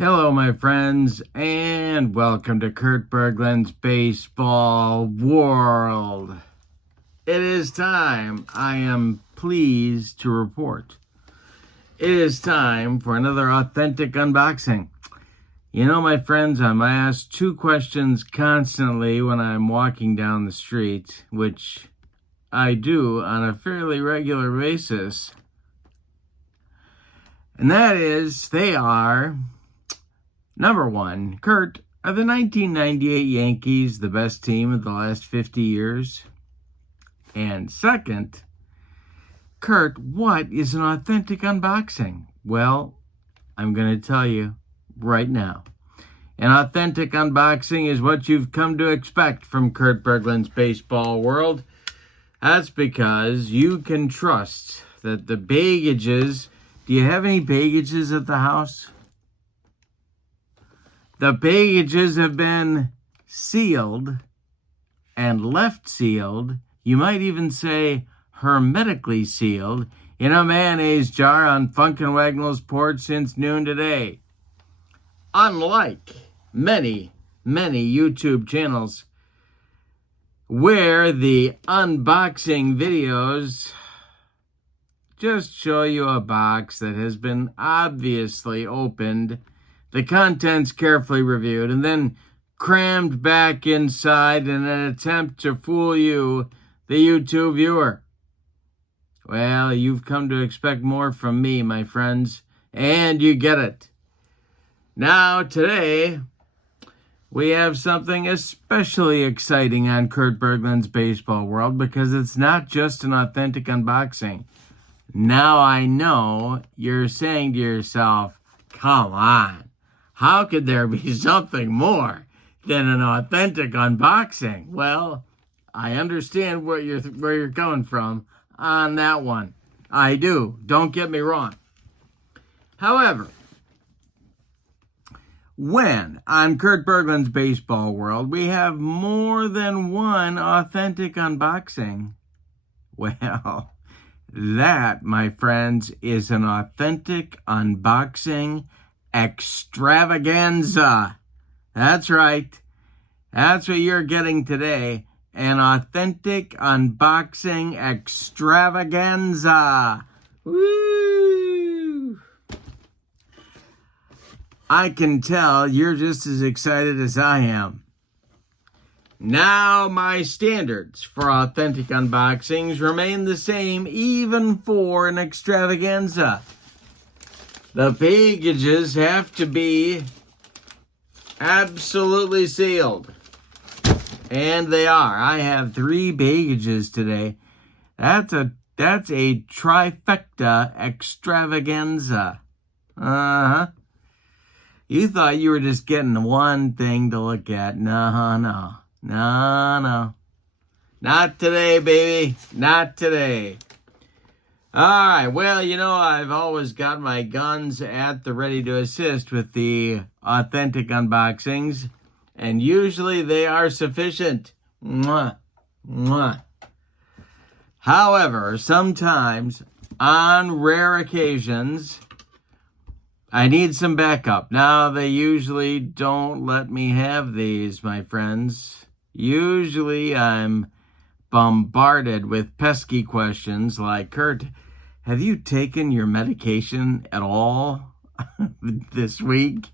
Hello, my friends, and welcome to Kurt Berglund's Baseball World. It is time, I am pleased to report. It is time for another authentic unboxing. You know, my friends, I'm asked two questions constantly when I'm walking down the street, which I do on a fairly regular basis. And that is, they are... Number one, Kurt, are the 1998 Yankees the best team of the last 50 years? And second, Kurt, what is an authentic unboxing? Well, I'm going to tell you right now. An authentic unboxing is what you've come to expect from Kurt Berglund's Baseball World. That's because you can trust that the baggages... Do you have any baggages at the house? The baggages have been sealed and left sealed. You might even say hermetically sealed in a mayonnaise jar on Funk and Wagnall's porch since noon today. Unlike many YouTube channels where the unboxing videos just show you a box that has been obviously opened, the contents carefully reviewed, and then crammed back inside in an attempt to fool you, the YouTube viewer. Well, you've come to expect more from me, my friends, and you get it. Now, today, we have something especially exciting on Kurt Berglund's Baseball World because it's not just an authentic unboxing. Now I know you're saying to yourself, come on. How could there be something more than an authentic unboxing? Well, I understand where you're coming from on that one. I do. Don't get me wrong. However, when on Kurt Berglund's Baseball World we have more than one authentic unboxing, well, that, my friends, is an authentic unboxing extravaganza. That's right. That's what you're getting today. An authentic unboxing extravaganza. Woo! I can tell you're just as excited as I am. Now, my standards for authentic unboxings remain the same even for an extravaganza. The packages have to be absolutely sealed. And they are. I have 3 baggages today. That's a trifecta extravaganza. Uh-huh. You thought you were just getting one thing to look at. No. Not today, baby. Not today. All right, well, you know, I've always got my guns at the ready to assist with the authentic unboxings, and usually they are sufficient. Mwah. However, sometimes, on rare occasions, I need some backup. Now, they usually don't let me have these, my friends. Usually, I'm bombarded with pesky questions like, Kurt, have you taken your medication at all this week,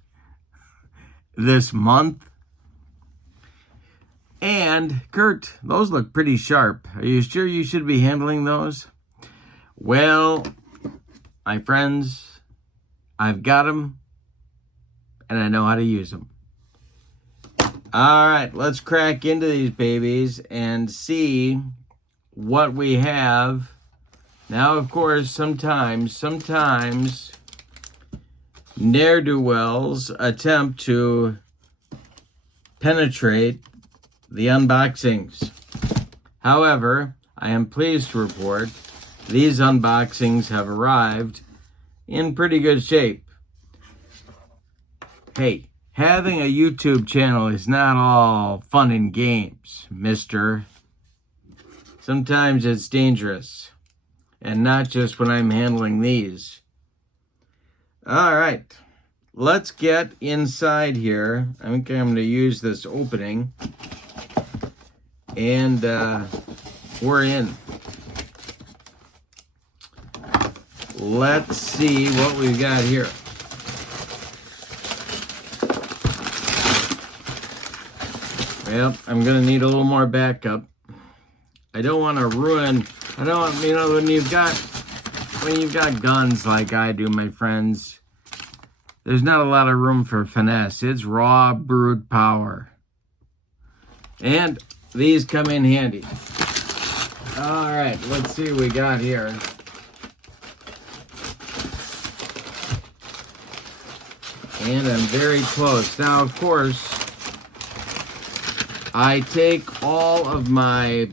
this month? And, Kurt, those look pretty sharp. Are you sure you should be handling those? Well, my friends, I've got them, and I know how to use them. All right, let's crack into these babies and see what we have. Now, of course, sometimes ne'er-do-wells attempt to penetrate the unboxings. However, I am pleased to report these unboxings have arrived in pretty good shape. Hey, having a YouTube channel is not all fun and games, mister. Sometimes it's dangerous. And not just when I'm handling these. All right. let's get inside here. I think I'm going to use this opening. And we're in. Let's see what we've got here. Well, I'm going to need a little more backup. I don't want to ruin, I don't want, you know, when you've got guns like I do, my friends, there's not a lot of room for finesse. It's raw, brute power. And these come in handy. All right, let's see what we got here. And I'm very close. Now, of course, I take all of my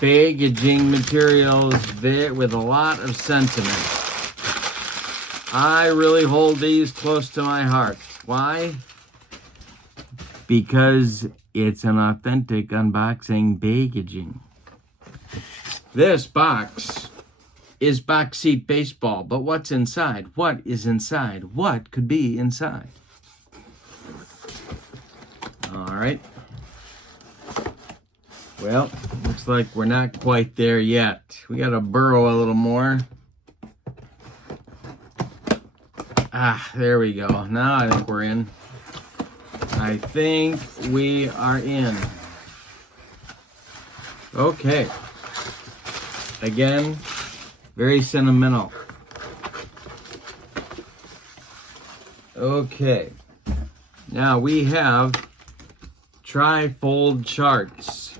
packaging materials with a lot of sentiment. I really hold these close to my heart. Why? Because it's an authentic unboxing packaging. This box is box seat baseball, but what's inside? What is inside? What could be inside? All right. Well, looks like we're not quite there yet. We got to burrow a little more. Ah, there we go. Now I think we're in. I think we are in. Okay. Again, very sentimental. Okay. Now we have trifold charts.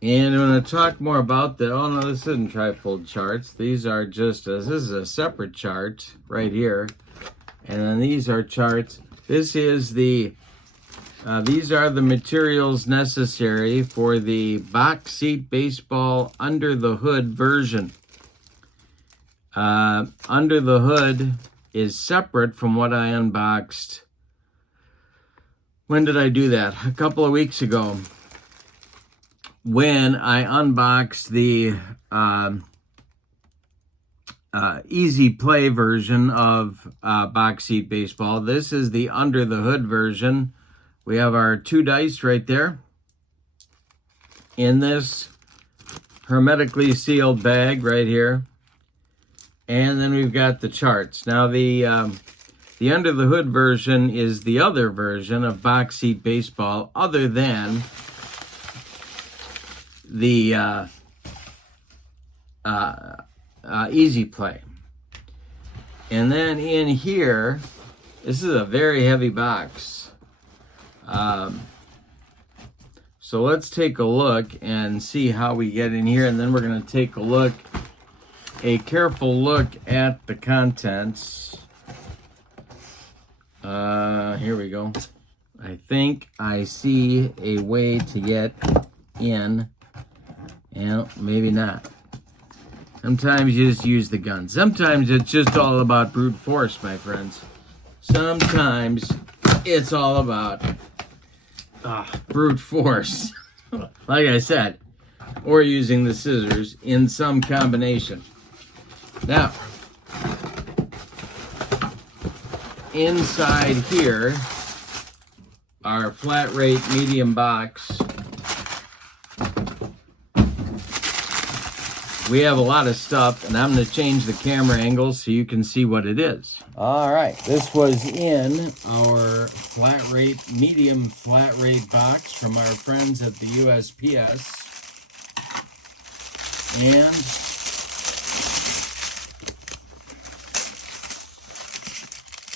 And I'm going to talk more about that. Oh, no, this isn't trifold charts. These are just, this is a separate chart right here. And then these are charts. This is the, these are the materials necessary for the box seat baseball under the hood version. Under the hood is separate from what I unboxed. When did I do that? A couple of weeks ago. When I unboxed the Easy Play version of box seat baseball. This is the under the hood version. We have our 2 dice right there in this hermetically sealed bag right here. And then we've got the charts. Now the under the hood version is the other version of box seat baseball other than the Easy Play. And then in here, this is a very heavy box. So let's take a look and see how we get in here, and then we're going to take a careful look at the contents. Here we go. I think I see a way to get in, and maybe not. Sometimes you just use the gun. Sometimes it's just all about brute force, my friends. Sometimes it's all about brute force. Like I said, or using the scissors in some combination. Now, inside here, our flat rate medium box. We have a lot of stuff, and I'm going to change the camera angle so you can see what it is. All right, this was in our flat rate, medium flat rate box from our friends at the USPS. And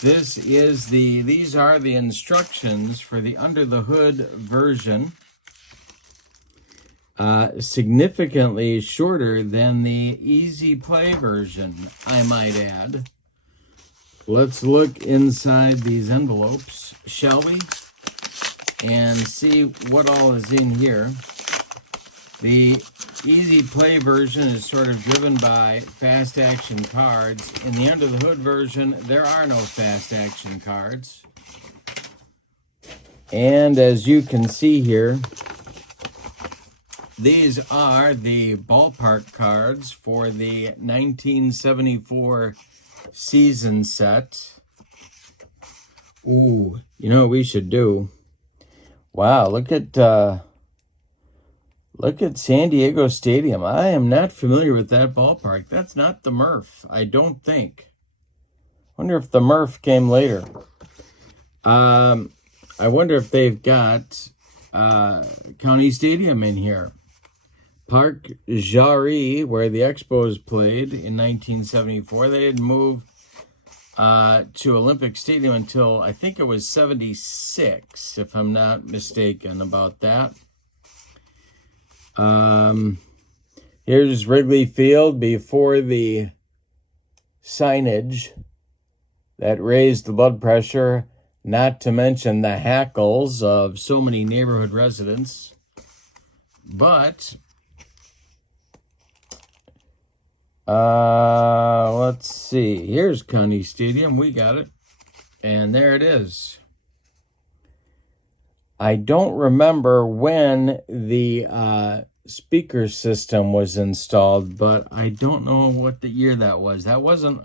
these are the instructions for the under the hood version. Significantly shorter than the Easy Play version, I might add. Let's look inside these envelopes, shall we? And see what all is in here. The Easy Play version is sort of driven by fast action cards. In the under the hood version, there are no fast action cards. And as you can see here, these are the ballpark cards for the 1974 season set. Ooh, you know what we should do? Wow, look at San Diego Stadium. I am not familiar with that ballpark. That's not the Murph, I don't think. Wonder if the Murph came later. I wonder if they've got County Stadium in here. Parc Jarry, where the Expos played in 1974. They didn't move to Olympic Stadium until I think it was 76, if I'm not mistaken about that. Here's Wrigley Field before the signage that raised the blood pressure, not to mention the hackles of so many neighborhood residents. But let's see. Here's County Stadium. We got it. And there it is. I don't remember when the speaker system was installed, but I don't know what the year that was. That wasn't...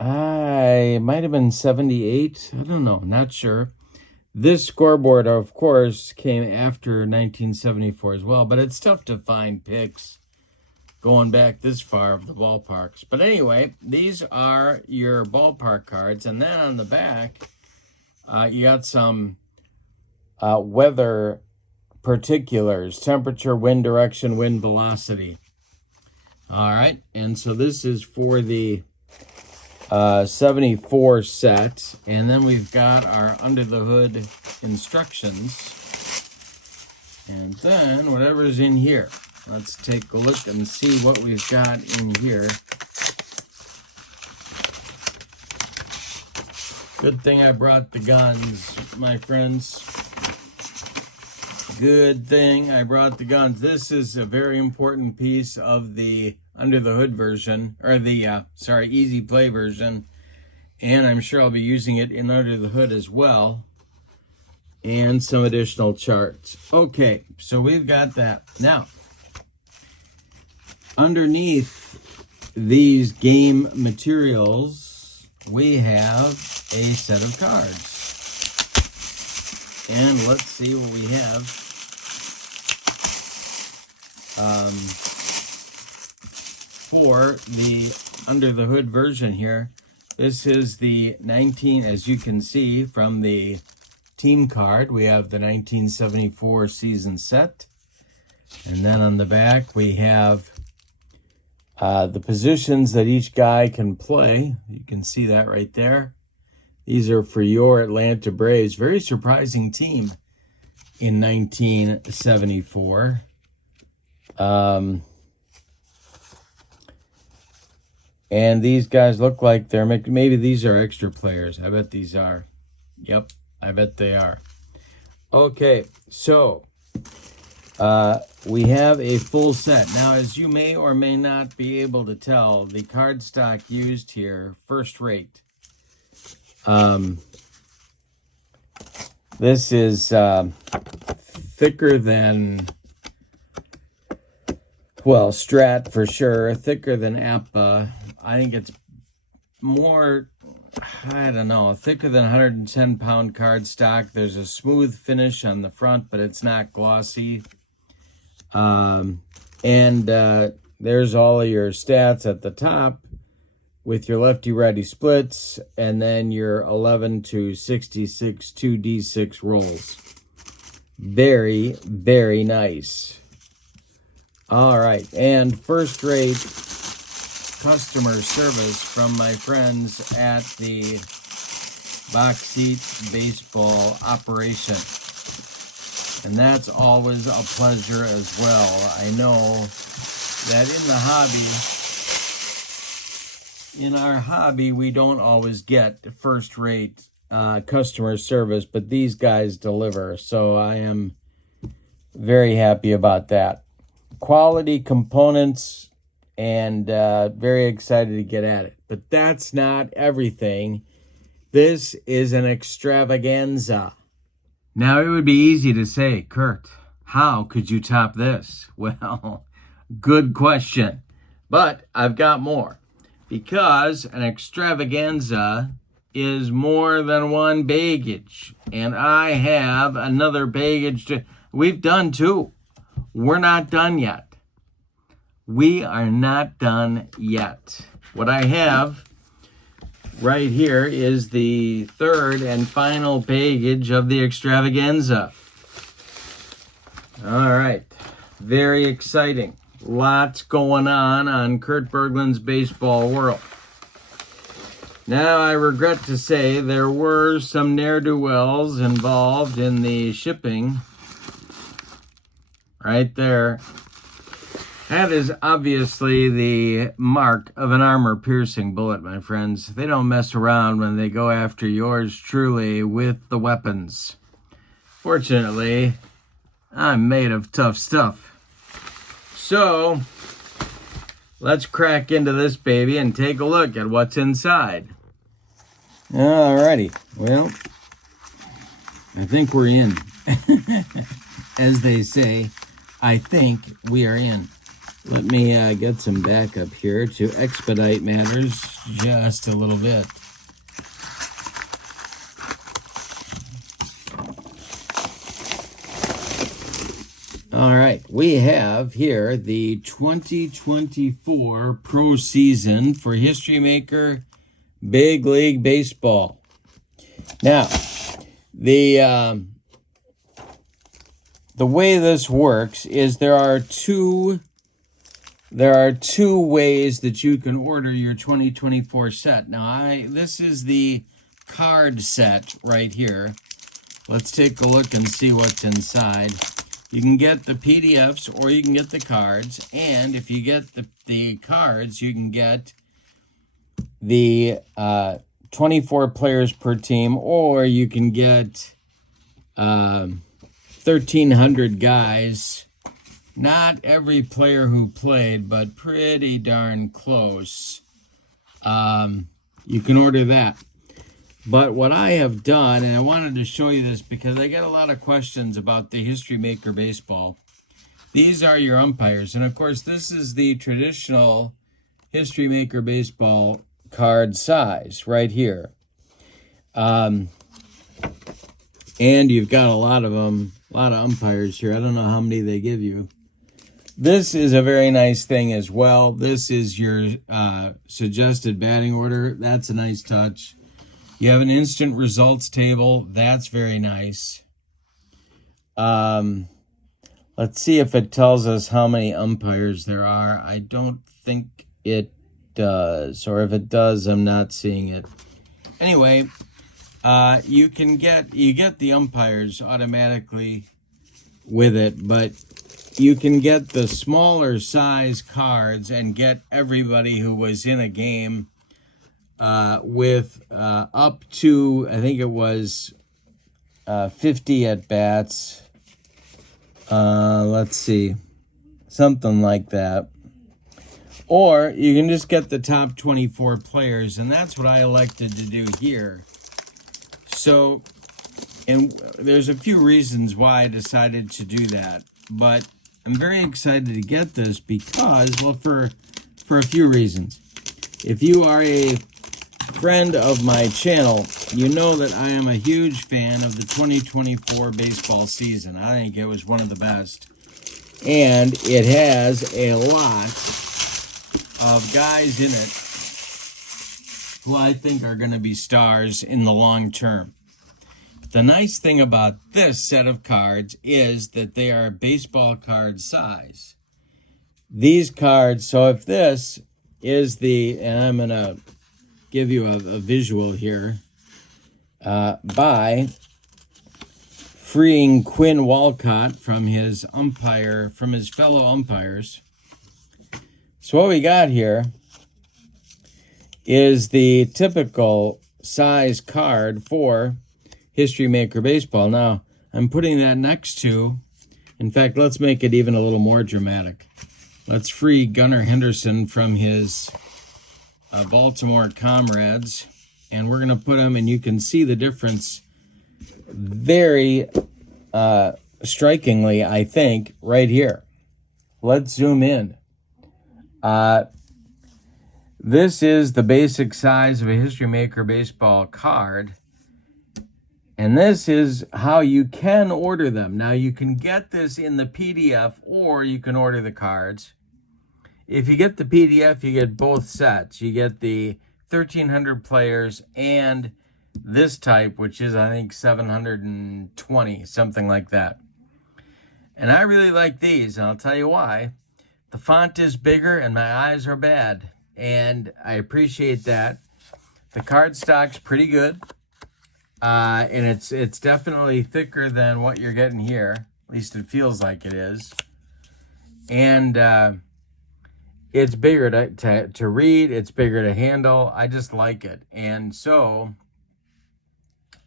it might have been 78. I don't know. Not sure. This scoreboard, of course, came after 1974 as well, but it's tough to find pics going back this far of the ballparks. But anyway, these are your ballpark cards. And then on the back, you got some weather particulars, temperature, wind direction, wind velocity. All right. And so this is for the 74 set. And then we've got our under the hood instructions. And then whatever's in here. Let's take a look and see what we've got in here. Good thing I brought the guns, my friends. Good thing I brought the guns. This is a very important piece of the under the hood version, or the, easy play version. And I'm sure I'll be using it in under the hood as well. And some additional charts. Okay, so we've got that. Now, underneath these game materials, we have a set of cards. And let's see what we have. For the under the hood version here, this is the 19, as you can see from the team card, we have the 1974 season set. And then on the back, we have the positions that each guy can play. You can see that right there. These are for your Atlanta Braves. Very surprising team in 1974. And these guys look like they're maybe these are extra players. I bet these are. Yep, I bet they are. Okay, so we have a full set. Now, as you may or may not be able to tell, the cardstock used here, first rate. This is thicker than, well, Strat for sure, thicker than Appa. I think it's more, I don't know, thicker than 110-pound cardstock. There's a smooth finish on the front, but it's not glossy. And there's all of your stats at the top with your lefty-righty splits, and then your 11 to 66 2d6 rolls. Very, very nice. All right, and first-rate customer service from my friends at the Box Seat Baseball operation. And that's always a pleasure as well. I know that in our hobby, we don't always get first-rate customer service, but these guys deliver. So I am very happy about that. Quality components, and very excited to get at it. But that's not everything. This is an extravaganza. Now, it would be easy to say, Kurt, how could you top this? Well, good question. But I've got more. Because an extravaganza is more than one baggage. And I have another baggage to... We've done two. We're not done yet. We are not done yet. What I have right here is the third and final baggage of the extravaganza. All right. Very exciting. Lots going on Kurt Berglund's baseball world. Now, I regret to say there were some ne'er-do-wells involved in the shipping. Right there. That is obviously the mark of an armor-piercing bullet, my friends. They don't mess around when they go after yours truly with the weapons. Fortunately, I'm made of tough stuff. So, let's crack into this baby and take a look at what's inside. Alrighty, well, I think we're in. As they say, I think we are in. Let me get some backup here to expedite matters just a little bit. All right, we have here the 2024 pro season for History Maker Big League Baseball. Now, the way this works is there are two ways that you can order your 2024 set. Now, this is the card set right here. Let's take a look and see what's inside. You can get the PDFs or you can get the cards. And if you get the cards, you can get the 24 players per team, or you can get 1,300 guys. Not every player who played, but pretty darn close. You can order that. But what I have done, and I wanted to show you this because I get a lot of questions about the History Maker Baseball. These are your umpires. And, of course, this is the traditional History Maker Baseball card size right here. And you've got a lot of them, a lot of umpires here. I don't know how many they give you. This is a very nice thing as well. This is your suggested batting order. That's a nice touch. You have an instant results table. That's very nice. Let's see if it tells us how many umpires there are. I don't think it does. Or if it does, I'm not seeing it. Anyway, you get the umpires automatically with it, but you can get the smaller size cards and get everybody who was in a game with up to, I think it was 50 at-bats. Let's see, something like that. Or you can just get the top 24 players, and that's what I elected to do here. So, and there's a few reasons why I decided to do that, but I'm very excited to get this because, well, for a few reasons. If you are a friend of my channel, you know that I am a huge fan of the 2024 baseball season. I think it was one of the best. And it has a lot of guys in it who I think are going to be stars in the long term. The nice thing about this set of cards is that they are baseball card size. These cards, so if this is the, and I'm going to give you a visual here, by freeing Quinn Walcott from his fellow umpires. So what we got here is the typical size card for History Maker Baseball. Now, I'm putting that next to, in fact, let's make it even a little more dramatic. Let's free Gunnar Henderson from his Baltimore comrades, and we're going to put him, and you can see the difference very strikingly, I think, right here. Let's zoom in. This is the basic size of a History Maker baseball card. And this is how you can order them. Now, you can get this in the PDF or you can order the cards. If you get the PDF, you get both sets. You get the 1,300 players and this type, which is, I think, 720, something like that. And I really like these, and I'll tell you why. The font is bigger and my eyes are bad, and I appreciate that. The cardstock's pretty good. And it's definitely thicker than what you're getting here. At least it feels like it is. And it's bigger to read. It's bigger to handle. I just like it. And so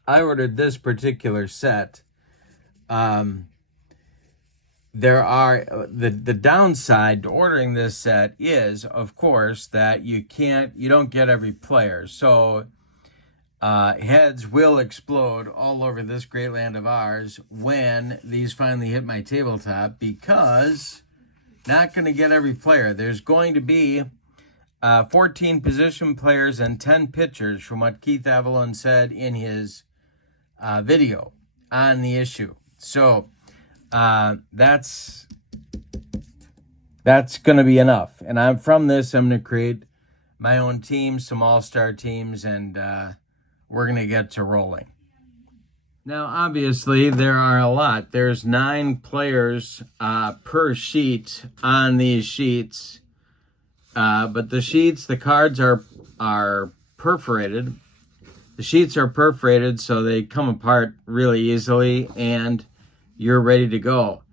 I ordered this particular set. There are the downside to ordering this set is, of course, that you don't get every player. So heads will explode all over this great land of ours when these finally hit my tabletop, because not going to get every player. There's going to be 14 position players and 10 pitchers, from what Keith Avalon said in his video on the issue. So that's going to be enough. And I'm going to create my own teams, some all-star teams, and we're going to get to rolling. Now, obviously, there are a lot. There's 9 players per sheet on these sheets. But the cards are perforated. The sheets are perforated, so they come apart really easily, and you're ready to go.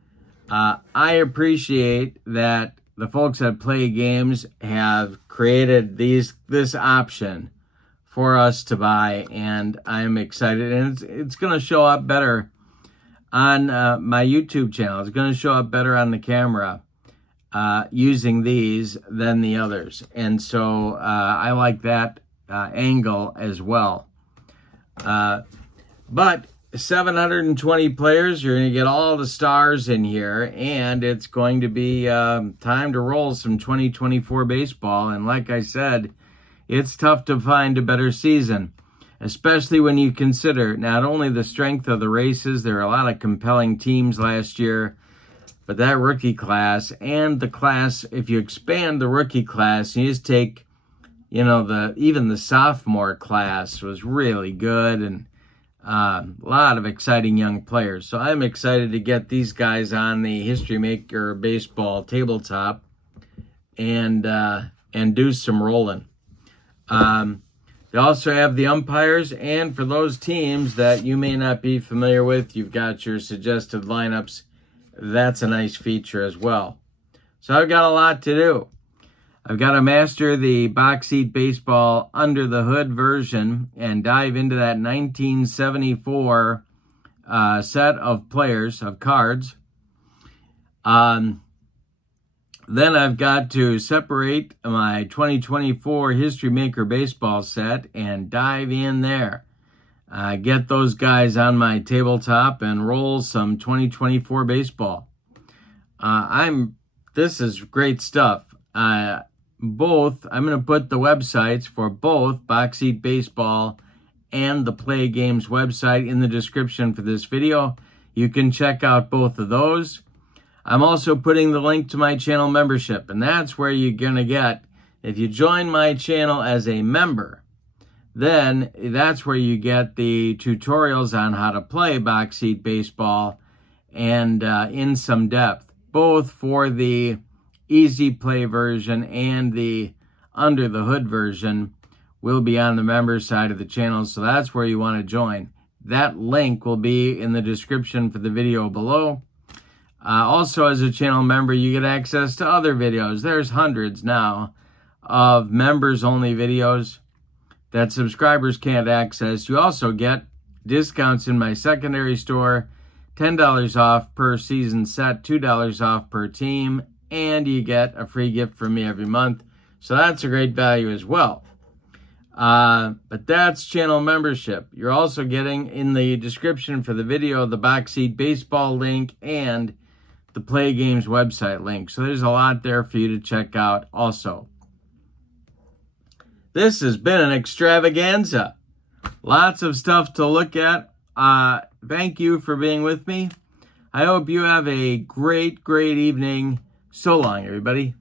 I appreciate that the folks at Play Games have created this option for us to buy, and I'm excited. And it's going to show up better on my YouTube channel. It's going to show up better on the camera using these than the others. And so I like that angle as well. But 720 players, you're going to get all the stars in here, and it's going to be time to roll some 2024 baseball. And like I said, it's tough to find a better season, especially when you consider not only the strength of the races. There are a lot of compelling teams last year, but that rookie class and the class, if you expand the rookie class, you just take, even the sophomore class was really good, and a lot of exciting young players. So I'm excited to get these guys on the History Maker baseball tabletop and do some rolling. They also have the umpires, and for those teams that you may not be familiar with, you've got your suggested lineups. That's a nice feature as well. So I've got a lot to do. I've got to master the box seat baseball under the hood version and dive into that 1974 set of players, of cards. Then I've got to separate my 2024 History Maker baseball set and dive in there. Get those guys on my tabletop and roll some 2024 baseball. This is great stuff. I'm going to put the websites for both Box Seat Baseball and the Play Games website in the description for this video. You can check out both of those. I'm also putting the link to my channel membership, and that's where you're going to get, if you join my channel as a member, then that's where you get the tutorials on how to play Box Seat Baseball and in some depth, both for the easy play version and the under the hood version will be on the member side of the channel. So that's where you want to join. That link will be in the description for the video below. Also, as a channel member, you get access to other videos. There's hundreds now of members-only videos that subscribers can't access. You also get discounts in my secondary store, $10 off per season set, $2 off per team, and you get a free gift from me every month. So that's a great value as well. But that's channel membership. You're also getting in the description for the video the Box Seat Baseball link and the Play Games website link. So there's a lot there for you to check out also. This has been an extravaganza. Lots of stuff to look at. Thank you for being with me. I hope you have a great, great evening. So long, everybody.